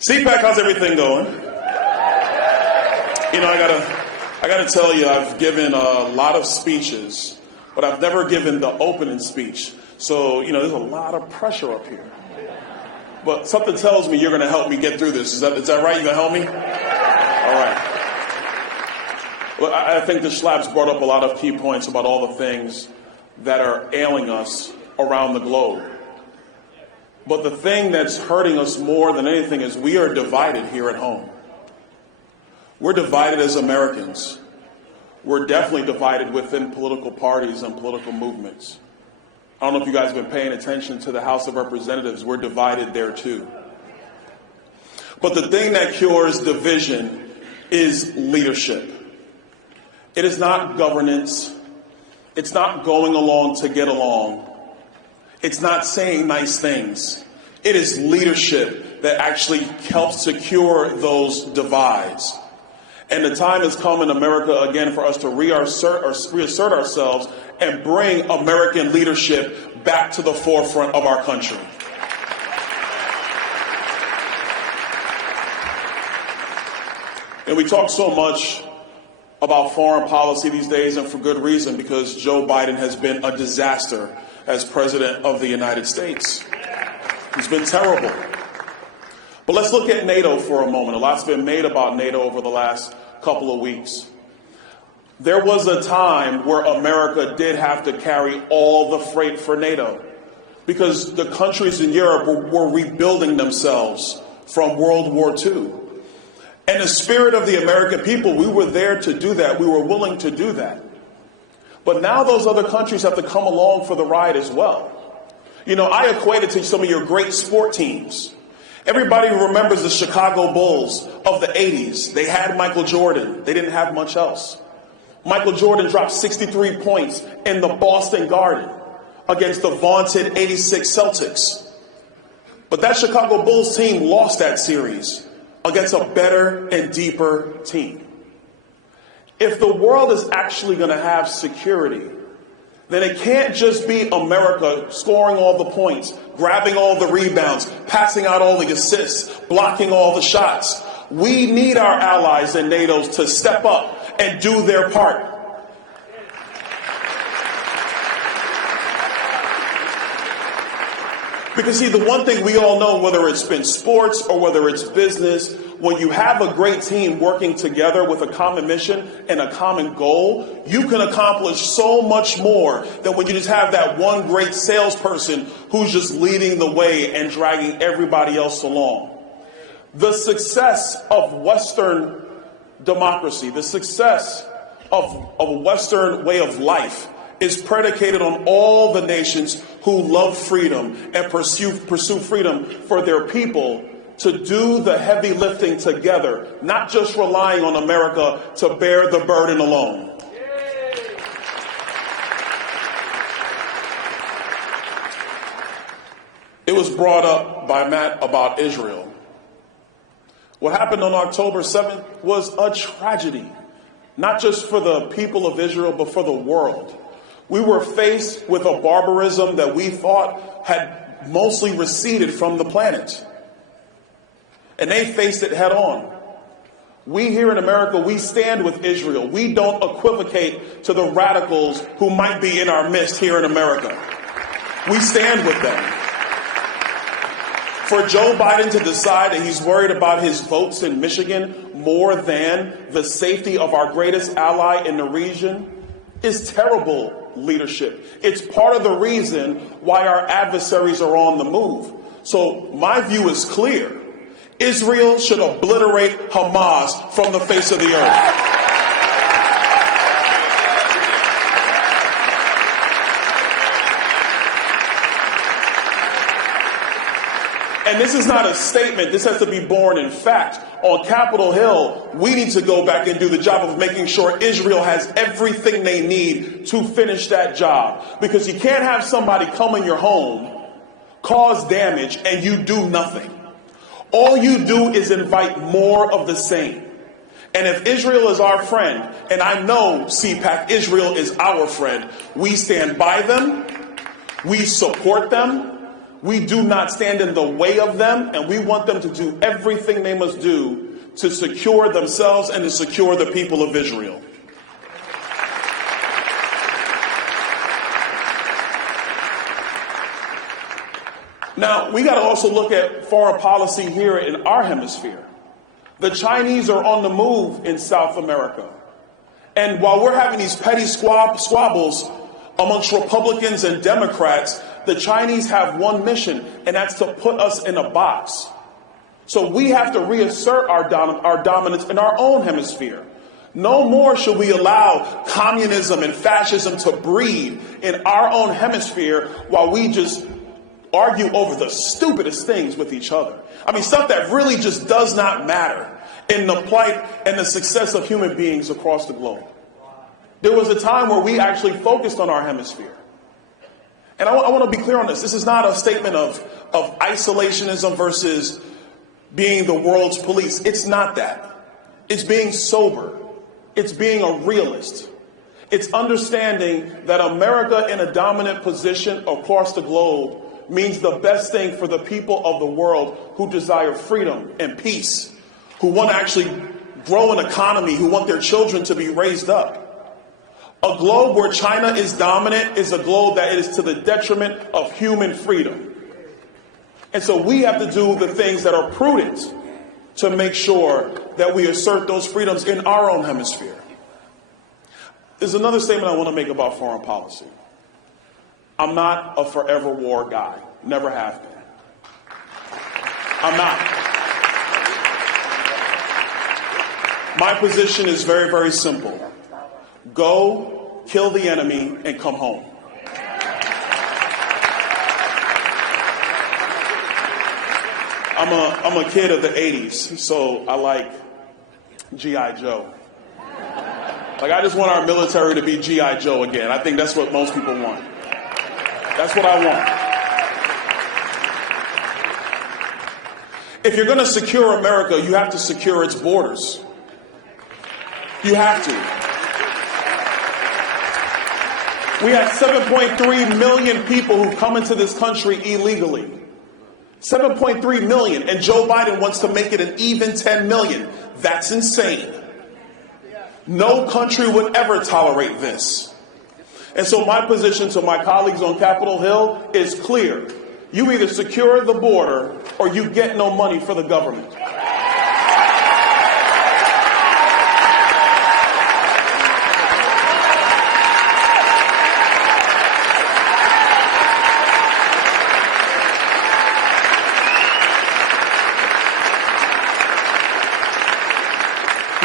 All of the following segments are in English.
CPAC, how's everything going? You know, I gotta tell you, I've given a lot of speeches, but I've never given the opening speech. So, you know, there's a lot of pressure up here. But something tells me you're gonna help me get through this. Is that right? You gonna help me? All right. Well, I think the Schlapp's brought up a lot of key points about all the things that are ailing us around the globe. But the thing that's hurting us more than anything is we are divided here at home. We're divided as Americans. We're definitely divided within political parties and political movements. I don't know if you guys have been paying attention to the House of Representatives. We're divided there too. But the thing that cures division is leadership. It is not governance. It's not going along to get along. It's not saying nice things. It is leadership that actually helps to cure those divides. And the time has come in America again for us to reassert ourselves and bring American leadership back to the forefront of our country. And we talk so much about foreign policy these days, and for good reason, because Joe Biden has been a disaster as president of the United States. He's been terrible. But let's look at NATO for a moment. A lot's been made about NATO over the last couple of weeks. There was a time where America did have to carry all the freight for NATO because the countries in Europe were rebuilding themselves from World War II. And the spirit of the American people, we were there to do that. We were willing to do that. But now those other countries have to come along for the ride as well. You know, I equate it to some of your great sport teams. Everybody remembers the Chicago Bulls of the 80s. They had Michael Jordan. They didn't have much else. Michael Jordan dropped 63 points in the Boston Garden against the vaunted 86 Celtics. But that Chicago Bulls team lost that series against a better and deeper team. If the world is actually going to have security, then it can't just be America scoring all the points, grabbing all the rebounds, passing out all the assists, blocking all the shots. We need our allies in NATO to step up and do their part. Because see, the one thing we all know, whether it's been sports or whether it's business, when you have a great team working together with a common mission and a common goal, you can accomplish so much more than when you just have that one great salesperson who's just leading the way and dragging everybody else along. The success of Western democracy, the success of a Western way of life is predicated on all the nations who love freedom and pursue freedom for their people to do the heavy lifting together, not just relying on America to bear the burden alone. It was brought up by Matt about Israel. What happened on October 7th was a tragedy, not just for the people of Israel, but for the world. We were faced with a barbarism that we thought had mostly receded from the planet. And they faced it head on. We here in America, we stand with Israel. We don't equivocate to the radicals who might be in our midst here in America. We stand with them. For Joe Biden to decide that he's worried about his votes in Michigan more than the safety of our greatest ally in the region is terrible leadership. It's part of the reason why our adversaries are on the move. So my view is clear. Israel should obliterate Hamas from the face of the earth. And this is not a statement. This has to be born in fact. On Capitol Hill, we need to go back and do the job of making sure Israel has everything they need to finish that job. Because you can't have somebody come in your home, cause damage, and you do nothing. All you do is invite more of the same. And if Israel is our friend, and I know, CPAC, Israel is our friend, we stand by them, we support them, We do not stand in the way of them, and we want them to do everything they must do to secure themselves and to secure the people of Israel. Now, we got to also look at foreign policy here in our hemisphere. The Chinese are on the move in South America. And while we're having these petty squabbles amongst Republicans and Democrats, the Chinese have one mission, and that's to put us in a box. So we have to reassert our dominance in our own hemisphere. No more should we allow communism and fascism to breed in our own hemisphere while we just argue over the stupidest things with each other. I mean, stuff that really just does not matter in the plight and the success of human beings across the globe. There was a time where we actually focused on our hemisphere. And I want to be clear on this. This is not a statement of isolationism versus being the world's police. It's not that. It's being sober. It's being a realist. It's understanding that America in a dominant position across the globe means the best thing for the people of the world who desire freedom and peace, who want to actually grow an economy, who want their children to be raised up. A globe where China is dominant is a globe that is to the detriment of human freedom. And so we have to do the things that are prudent to make sure that we assert those freedoms in our own hemisphere. There's another statement I want to make about foreign policy. I'm not a forever war guy. Never have been. I'm not. My position is very, very simple. Go, kill the enemy, and come home. I'm a kid of the 80s, so I like G.I. Joe. Like, I just want our military to be G.I. Joe again. I think that's what most people want. That's what I want. If you're going to secure America, you have to secure its borders. You have to. We have 7.3 million people who come into this country illegally. 7.3 million, and Joe Biden wants to make it an even 10 million. That's insane. No country would ever tolerate this. And so my position to my colleagues on Capitol Hill is clear. You either secure the border or you get no money for the government.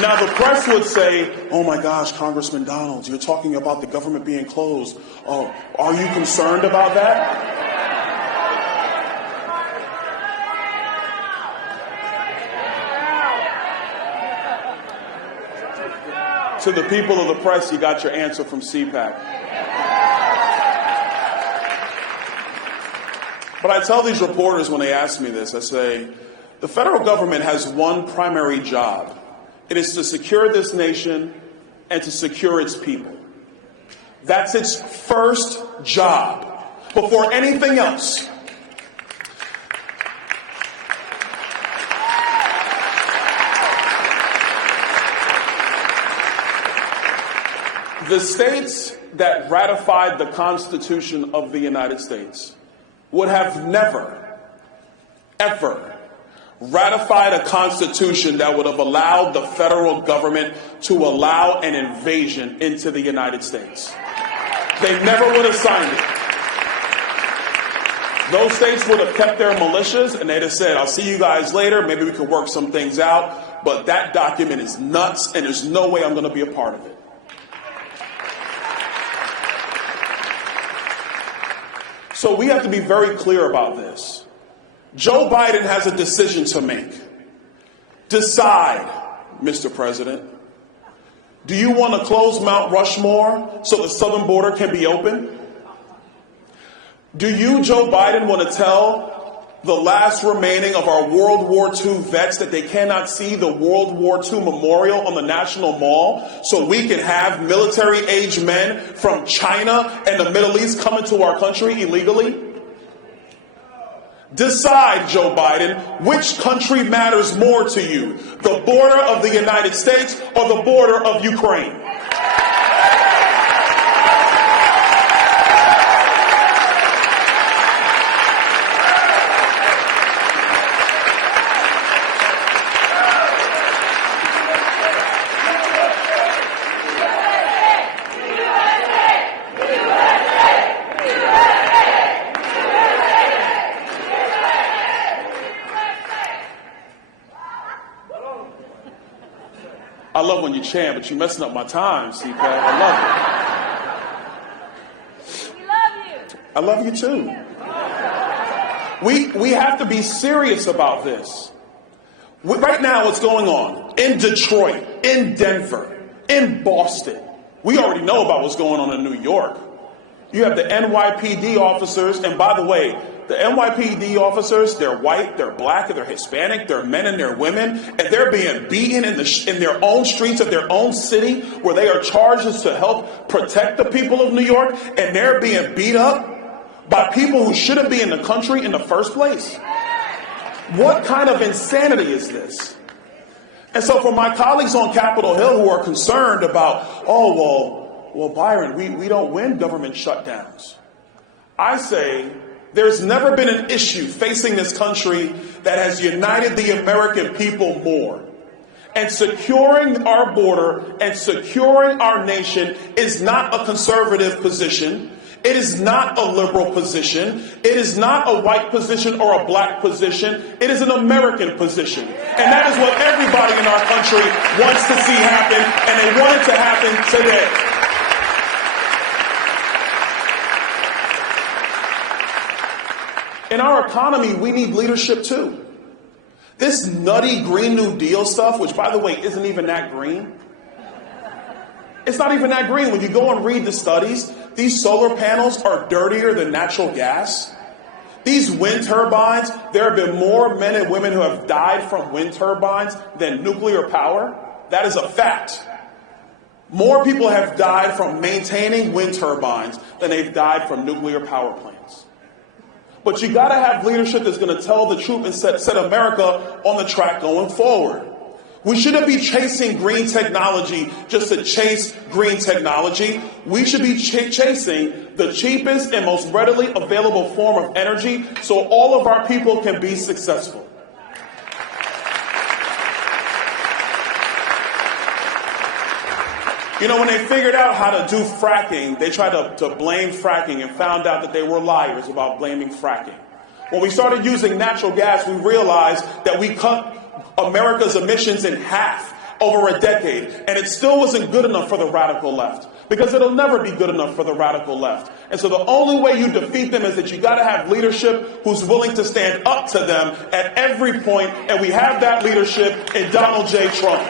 Now, the press would say, oh my gosh, Congressman Donalds, you're talking about the government being closed. Oh, are you concerned about that? To the people of the press, you got your answer from CPAC. But I tell these reporters when they ask me this, I say, the federal government has one primary job. It is to secure this nation and to secure its people. That's its first job before anything else. The states that ratified the Constitution of the United States would have never, ever ratified a constitution that would have allowed the federal government to allow an invasion into the United States. They never would have signed it. Those states would have kept their militias and they'd have said, I'll see you guys later, maybe we can work some things out, but that document is nuts and there's no way I'm going to be a part of it. So we have to be very clear about this. Joe Biden has a decision to make. Decide, Mr. President. Do you want to close Mount Rushmore so the southern border can be open? Do you, Joe Biden, want to tell the last remaining of our World War II vets that they cannot see the World War II memorial on the National Mall so we can have military-aged men from China and the Middle East come into our country illegally? Decide, Joe Biden, which country matters more to you, the border of the United States or the border of Ukraine? I love when you chant, but you're messing up my time, CPAC. I love you. We love you. I love you too. We have to be serious about this. Right now, what's going on in Detroit, in Denver, in Boston, we already know about what's going on in New York. You have the NYPD officers, and by the way, the NYPD officers, they're white, they're black, they're Hispanic, they're men and they're women, and they're being beaten in their own streets of their own city where they are charged to help protect the people of New York, and they're being beat up by people who shouldn't be in the country in the first place. What kind of insanity is this? And so for my colleagues on Capitol Hill who are concerned about, well, Byron, we don't win government shutdowns. I say there's never been an issue facing this country that has united the American people more. And securing our border and securing our nation is not a conservative position. It is not a liberal position. It is not a white position or a black position. It is an American position. And that is what everybody in our country wants to see happen, and they want it to happen today. In our economy, we need leadership too. This nutty Green New Deal stuff, which by the way, isn't even that green. It's not even that green. When you go and read the studies, these solar panels are dirtier than natural gas. These wind turbines, there have been more men and women who have died from wind turbines than nuclear power. That is a fact. More people have died from maintaining wind turbines than they've died from nuclear power plants. But you got to have leadership that's going to tell the truth and set America on the track going forward. We shouldn't be chasing green technology just to chase green technology. We should be chasing the cheapest and most readily available form of energy so all of our people can be successful. You know, when they figured out how to do fracking, they tried to blame fracking and found out that they were liars about blaming fracking. When we started using natural gas, we realized that we cut America's emissions in half over a decade, and it still wasn't good enough for the radical left, because it'll never be good enough for the radical left. And so the only way you defeat them is that you got to have leadership who's willing to stand up to them at every point, and we have that leadership in Donald J. Trump.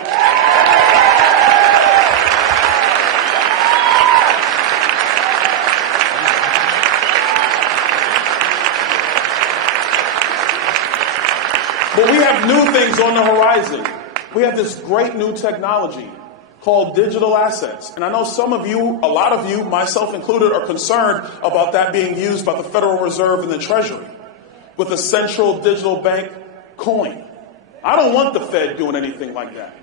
But we have new things on the horizon. We have this great new technology called digital assets. And I know some of you, a lot of you, myself included, are concerned about that being used by the Federal Reserve and the Treasury with a central digital bank coin. I don't want the Fed doing anything like that.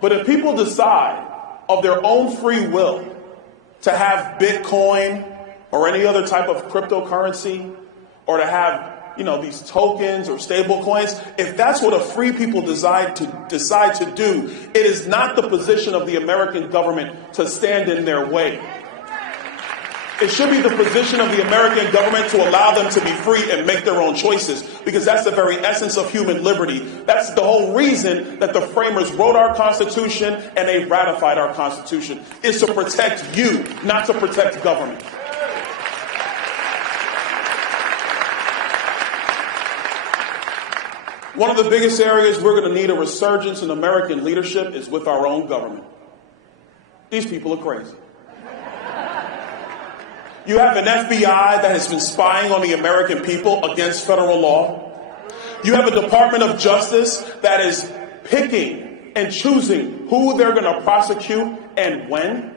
But if people decide of their own free will to have Bitcoin or any other type of cryptocurrency, or to have these tokens or stable coins, if that's what a free people decide to do, it is not the position of the American government to stand in their way. It should be the position of the American government to allow them to be free and make their own choices, because that's the very essence of human liberty. That's the whole reason that the framers wrote our Constitution and they ratified our Constitution, is to protect you, not to protect government. One of the biggest areas we're going to need a resurgence in American leadership is with our own government. These people are crazy. You have an FBI that has been spying on the American people against federal law. You have a Department of Justice that is picking and choosing who they're going to prosecute and when.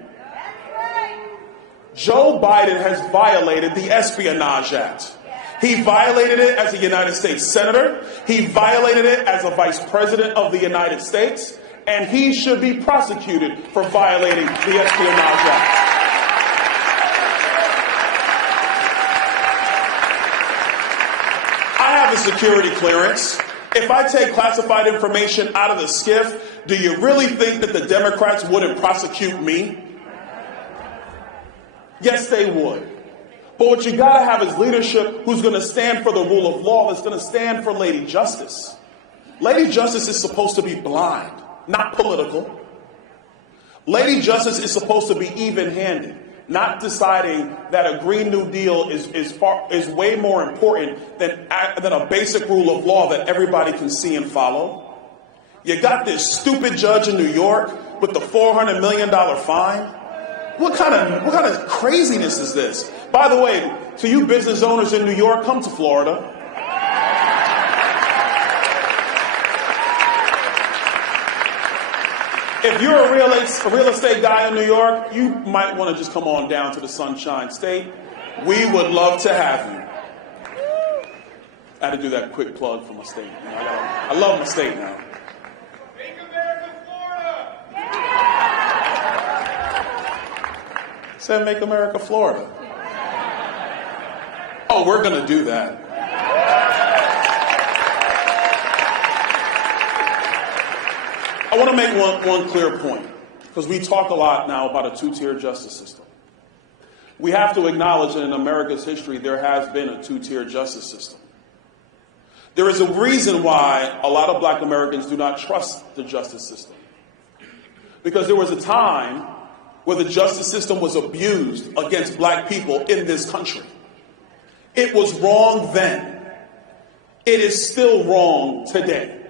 Joe Biden has violated the Espionage Act. He violated it as a United States Senator. He violated it as a Vice President of the United States. And he should be prosecuted for violating the Espionage Act. I have a security clearance. If I take classified information out of the SCIF, do you really think that the Democrats wouldn't prosecute me? Yes, they would. But what you gotta have is leadership who's gonna stand for the rule of law, that's gonna stand for Lady Justice. Lady Justice is supposed to be blind, not political. Lady Justice is supposed to be even-handed, not deciding that a Green New Deal is way more important than a basic rule of law that everybody can see and follow. You got this stupid judge in New York with the $400 million fine. What kind of craziness is this? By the way, to you business owners in New York, come to Florida. If you're a real estate guy in New York, you might want to just come on down to the Sunshine State. We would love to have you. I had to do that quick plug for my state. I love my state now. Make America Florida! Said make America Florida. Oh, we're going to do that. I want to make one clear point, because we talk a lot now about a two-tier justice system. We have to acknowledge that in America's history, there has been a two-tier justice system. There is a reason why a lot of black Americans do not trust the justice system. Because there was a time where the justice system was abused against black people in this country. It was wrong then. It is still wrong today.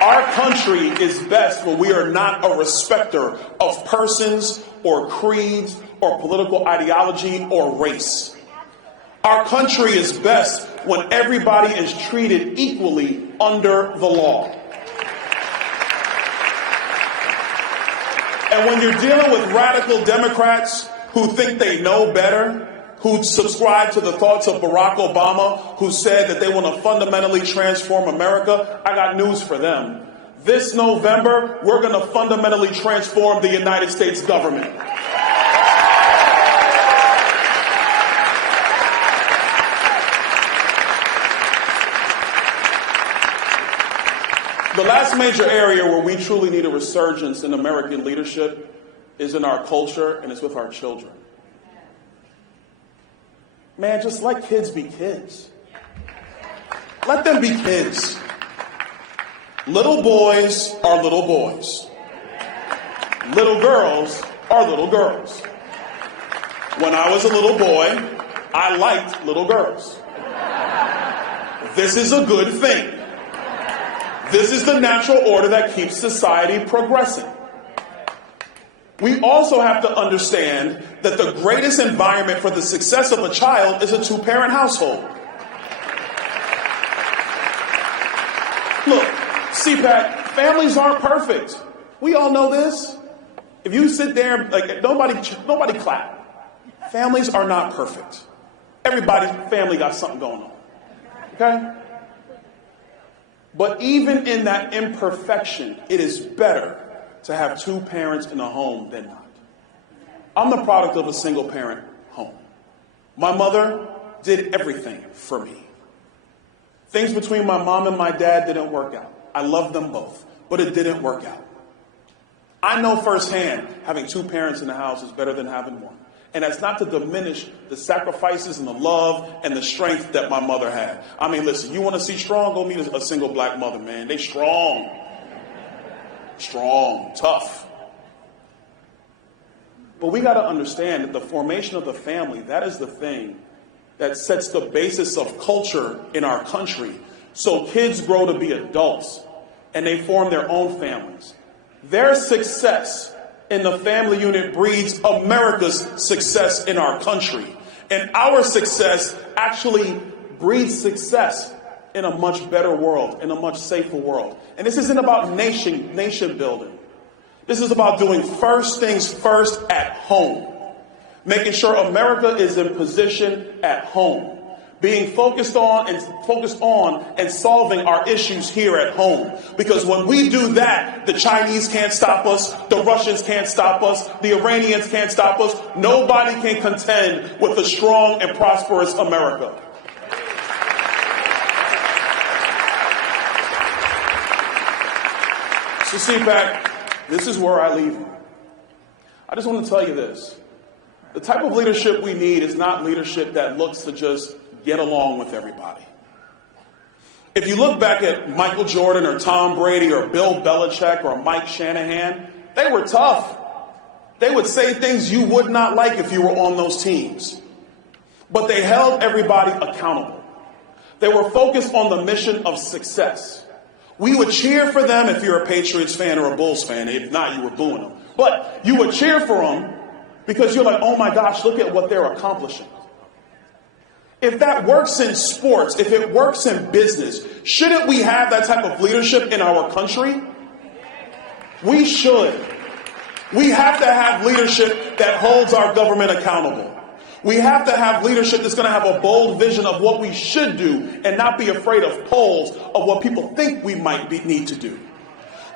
Our country is best when we are not a respecter of persons or creeds or political ideology or race. Our country is best when everybody is treated equally under the law. And when you're dealing with radical Democrats who think they know better, who subscribe to the thoughts of Barack Obama, who said that they want to fundamentally transform America, I got news for them. This November, we're going to fundamentally transform the United States government. The last major area where we truly need a resurgence in American leadership is in our culture, and it's with our children. Man, just let kids be kids. Let them be kids. Little boys are little boys. Little girls are little girls. When I was a little boy, I liked little girls. This is a good thing. This is the natural order that keeps society progressing. We also have to understand that the greatest environment for the success of a child is a two-parent household. Look, CPAC, families aren't perfect. We all know this. If you sit there, like nobody clap. Families are not perfect. Everybody's family got something going on. Okay? But even in that imperfection, it is better to have two parents in a home than not. I'm the product of a single parent home. My mother did everything for me. Things between my mom and my dad didn't work out. I love them both, but it didn't work out. I know firsthand having two parents in the house is better than having one. And that's not to diminish the sacrifices and the love and the strength that my mother had. I mean, listen, you want to see strong? Go meet a single black mother, man. They strong. Strong, tough. But we got to understand that the formation of the family, that is the thing that sets the basis of culture in our country. So kids grow to be adults and they form their own families. Their success in the family unit breeds America's success in our country. And our success actually breeds success in a much better world, in a much safer world. And this isn't about nation building. This is about doing first things first at home. Making sure America is in position at home. Being focused on and solving our issues here at home. Because when we do that, the Chinese can't stop us, the Russians can't stop us, the Iranians can't stop us. Nobody can contend with a strong and prosperous America. So CPAC, this is where I leave you. I just want to tell you this. The type of leadership we need is not leadership that looks to just get along with everybody. If you look back at Michael Jordan or Tom Brady or Bill Belichick or Mike Shanahan, they were tough. They would say things you would not like if you were on those teams. But they held everybody accountable. They were focused on the mission of success. We would cheer for them if you're a Patriots fan or a Bulls fan. If not, you were booing them. But you would cheer for them because you're like, oh my gosh, look at what they're accomplishing. If that works in sports, if it works in business, shouldn't we have that type of leadership in our country? We should. We have to have leadership that holds our government accountable. We have to have leadership that's going to have a bold vision of what we should do and not be afraid of polls of what people think we might need to do.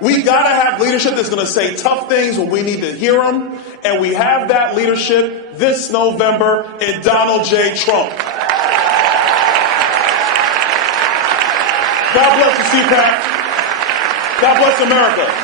We got to have leadership that's going to say tough things when we need to hear them. And we have that leadership this November in Donald J. Trump. God bless the CPAC. God bless America.